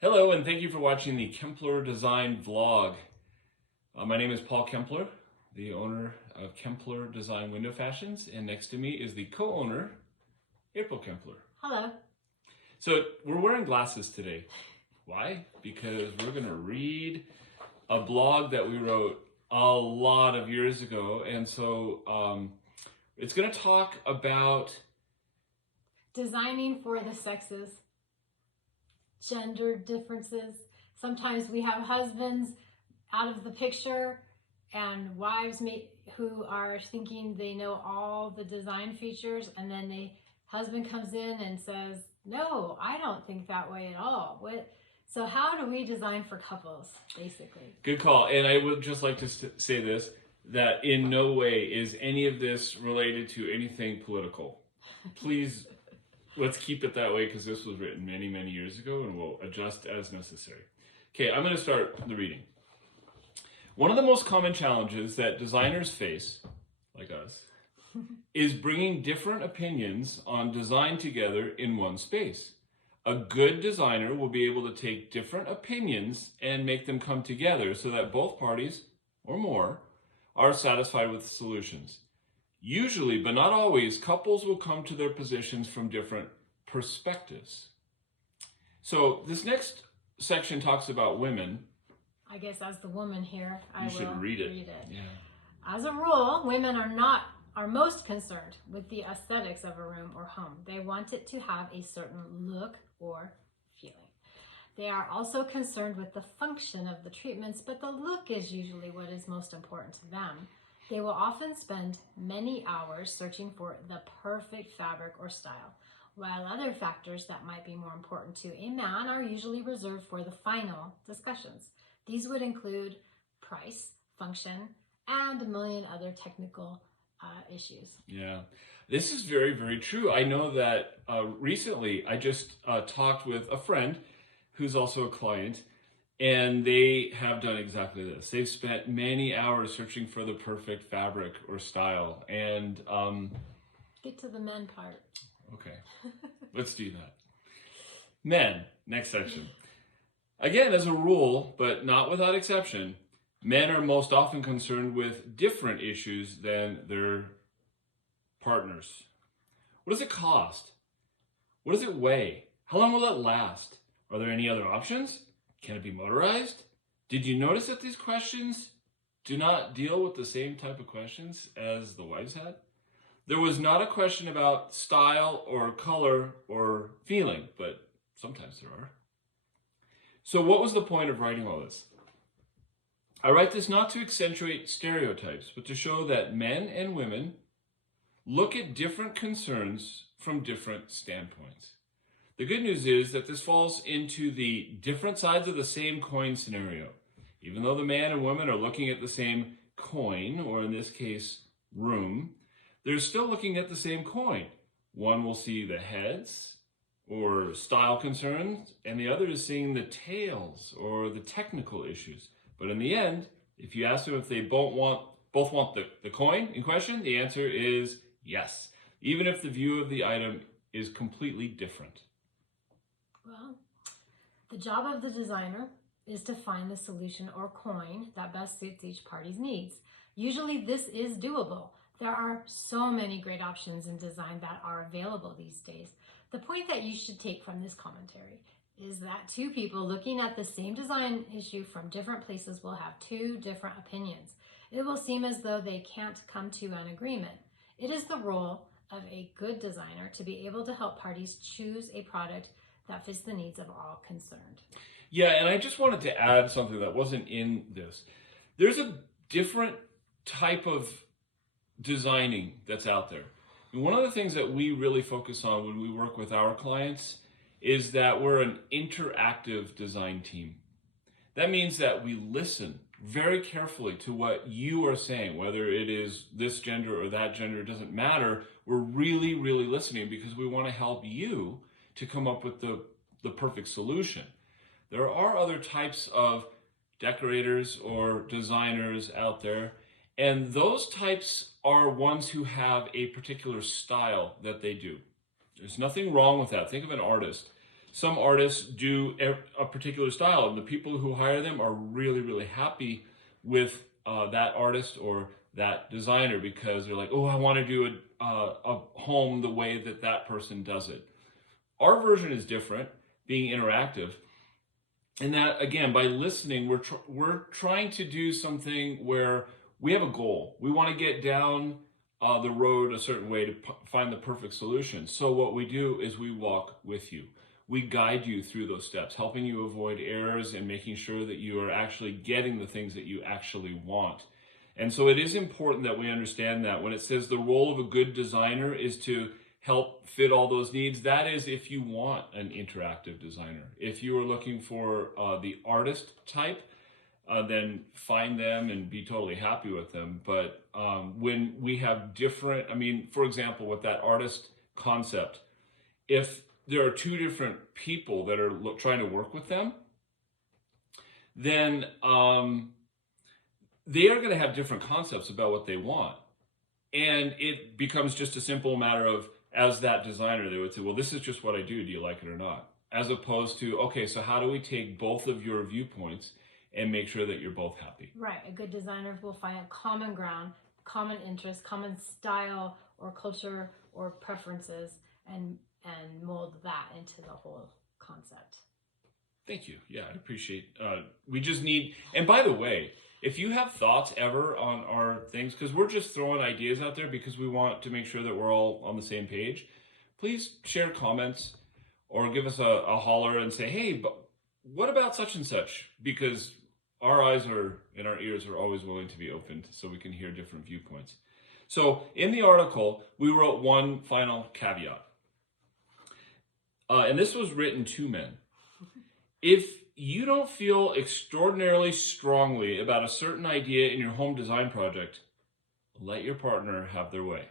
Hello, and thank you for watching the Kempler Design vlog. My name is Paul Kempler, the owner of Kempler Design Window Fashions, and next to me is the co-owner, April Kempler. Hello. So we're wearing glasses today. Why? Because we're going to read a blog that we wrote a lot of years ago, and so it's going to talk about Designing for the sexes, gender differences. Sometimes we have husbands out of the picture and wives who are thinking they know all the design features, and then the husband comes in and says, no, I don't think that way at all. So how do we design for couples, basically? Good call. And I would just like to say this, that in no way is any of this related to anything political. Please, let's keep it that way because this was written many, many years ago and we'll adjust as necessary. Okay, I'm going to start the reading. One of the most common challenges that designers face, like us, is bringing different opinions on design together in one space. A good designer will be able to take different opinions and make them come together so that both parties, or more, are satisfied with the solutions. Usually, but not always, couples will come to their positions from different perspectives. So this next section talks about women. I guess as the woman here, I will should read it. Yeah. As a rule, women are most concerned with the aesthetics of a room or home. They want it to have a certain look or feeling. They are also concerned with the function of the treatments, but the look is usually what is most important to them. They will often spend many hours searching for the perfect fabric or style, while other factors that might be more important to a man are usually reserved for the final discussions. These would include price, function, and a million other technical issues. Yeah, this is very, very true. I know that recently I just talked with a friend who's also a client, and they have done exactly this. They've spent many hours searching for the perfect fabric or style. And get to the men part. Okay, let's do that. Men, next section. Again, as a rule, but not without exception, men are most often concerned with different issues than their partners. What does it cost? What does it weigh? How long will it last? Are there any other options? Can it be motorized? Did you notice that these questions do not deal with the same type of questions as the wives had? There was not a question about style or color or feeling, but sometimes there are. So what was the point of writing all this? I write this not to accentuate stereotypes, but to show that men and women look at different concerns from different standpoints. The good news is that this falls into the different sides of the same coin scenario. Even though the man and woman are looking at the same coin, or in this case, room, they're still looking at the same coin. One will see the heads or style concerns, and the other is seeing the tails or the technical issues. But in the end, if you ask them if they both want the coin in question, the answer is yes, even if the view of the item is completely different. Well, the job of the designer is to find the solution or coin that best suits each party's needs. Usually this is doable. There are so many great options in design that are available these days. The point that you should take from this commentary is that two people looking at the same design issue from different places will have two different opinions. It will seem as though they can't come to an agreement. It is the role of a good designer to be able to help parties choose a product that fits the needs of all concerned. Yeah, and I just wanted to add something that wasn't in this. There's a different type of designing that's out there. And one of the things that we really focus on when we work with our clients is that we're an interactive design team. That means that we listen very carefully to what you are saying, whether it is this gender or that gender, it doesn't matter. We're really, really listening because we want to help you to come up with the perfect solution. There are other types of decorators or designers out there, and those types are ones who have a particular style that they do. There's nothing wrong with that. Think of an artist. Some artists do a particular style, and the people who hire them are really, really happy with that artist or that designer because they're like, oh, I want to do a home the way that that person does it. Our version is different, being interactive. And that, again, by listening, we're trying to do something where we have a goal. We want to get down the road a certain way to find the perfect solution. So what we do is we walk with you. We guide you through those steps, helping you avoid errors and making sure that you are actually getting the things that you actually want. And so it is important that we understand that when it says the role of a good designer is to help fit all those needs, that is if you want an interactive designer. If you are looking for the artist type, then find them and be totally happy with them. But when we have different, I mean, for example, with that artist concept, if there are two different people that are trying to work with them, then they are going to have different concepts about what they want. And it becomes just a simple matter of, as that designer, they would say, well, this is just what I do. Do you like it or not? As opposed to, okay, so how do we take both of your viewpoints and make sure that you're both happy? Right. A good designer will find a common ground, common interest, common style or culture or preferences, and mold that into the whole concept. Thank you. Yeah, I appreciate. We just need. And by the way, if you have thoughts ever on our things, because we're just throwing ideas out there because we want to make sure that we're all on the same page, please share comments or give us a holler and say, hey, but what about such and such? Because our eyes are and our ears are always willing to be opened so we can hear different viewpoints. So in the article, we wrote one final caveat. And this was written to men. If you don't feel extraordinarily strongly about a certain idea in your home design project, let your partner have their way.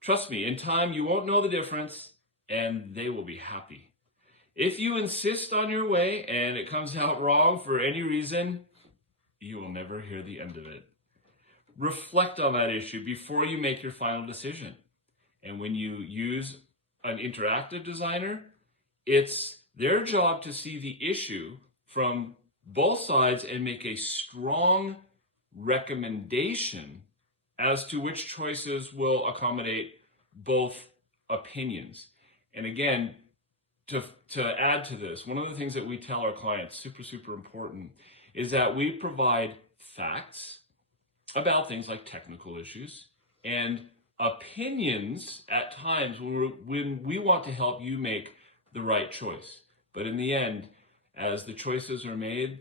Trust me, in time you won't know the difference and they will be happy. If you insist on your way and it comes out wrong for any reason, you will never hear the end of it. Reflect on that issue before you make your final decision. And when you use an interactive designer, it's their job to see the issue from both sides and make a strong recommendation as to which choices will accommodate both opinions. And again, to add to this, one of the things that we tell our clients, super important, is that we provide facts about things like technical issues and opinions at times when we want to help you make the right choice. But in the end, as the choices are made,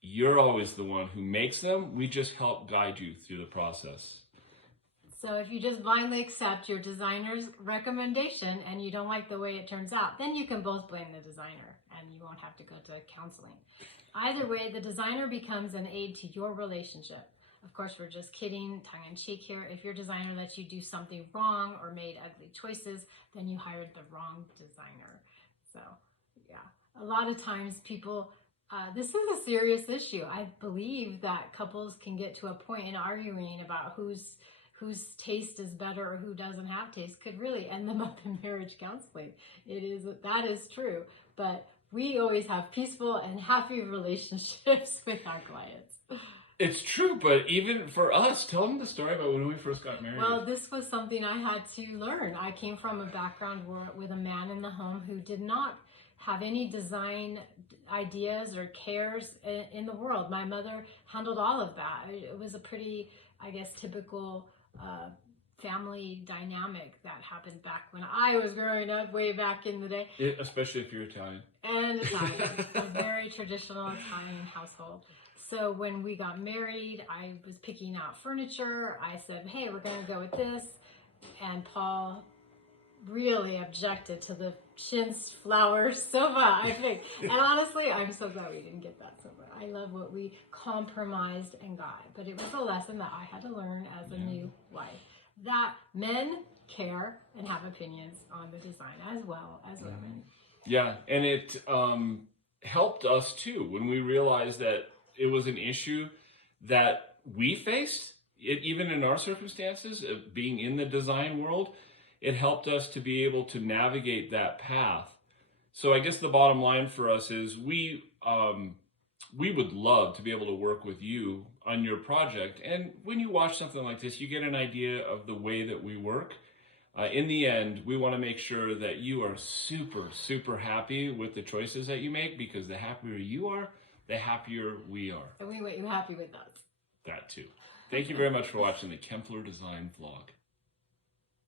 you're always the one who makes them. We just help guide you through the process. So if you just blindly accept your designer's recommendation and you don't like the way it turns out, then you can both blame the designer and you won't have to go to counseling. Either way, the designer becomes an aid to your relationship. Of course, we're just kidding, tongue-in-cheek here. If your designer lets you do something wrong or made ugly choices, then you hired the wrong designer. So, yeah, a lot of times people, this is a serious issue. I believe that couples can get to a point in arguing about whose taste is better or who doesn't have taste could really end them up in marriage counseling. That is true. But we always have peaceful and happy relationships with our clients. It's true, but even for us, tell them the story about when we first got married. Well, this was something I had to learn. I came from a background with a man in the home who did not have any design ideas or cares in the world. My mother handled all of that. It was a pretty, I guess, typical family dynamic that happened back when I was growing up, way back in the day. Especially if you're Italian. And Italian, a very traditional Italian household. So when we got married, I was picking out furniture. I said, hey, we're going to go with this. And Paul really objected to the chintz flower sofa, I think. And honestly, I'm so glad we didn't get that sofa. I love what we compromised and got. But it was a lesson that I had to learn as a new wife. That men care and have opinions on the design as well as women. Yeah, and it helped us too when we realized that it was an issue that we faced, even in our circumstances of being in the design world. It helped us to be able to navigate that path So I guess the bottom line for us is we would love to be able to work with you on your project. And when you watch something like this, you get an idea of the way that we work. In the end, we want to make sure that you are super, super happy with the choices that you make, because the happier you are, the happier we are. And we want you happy with us. That too. Thank you very much for watching the Kempler Design vlog.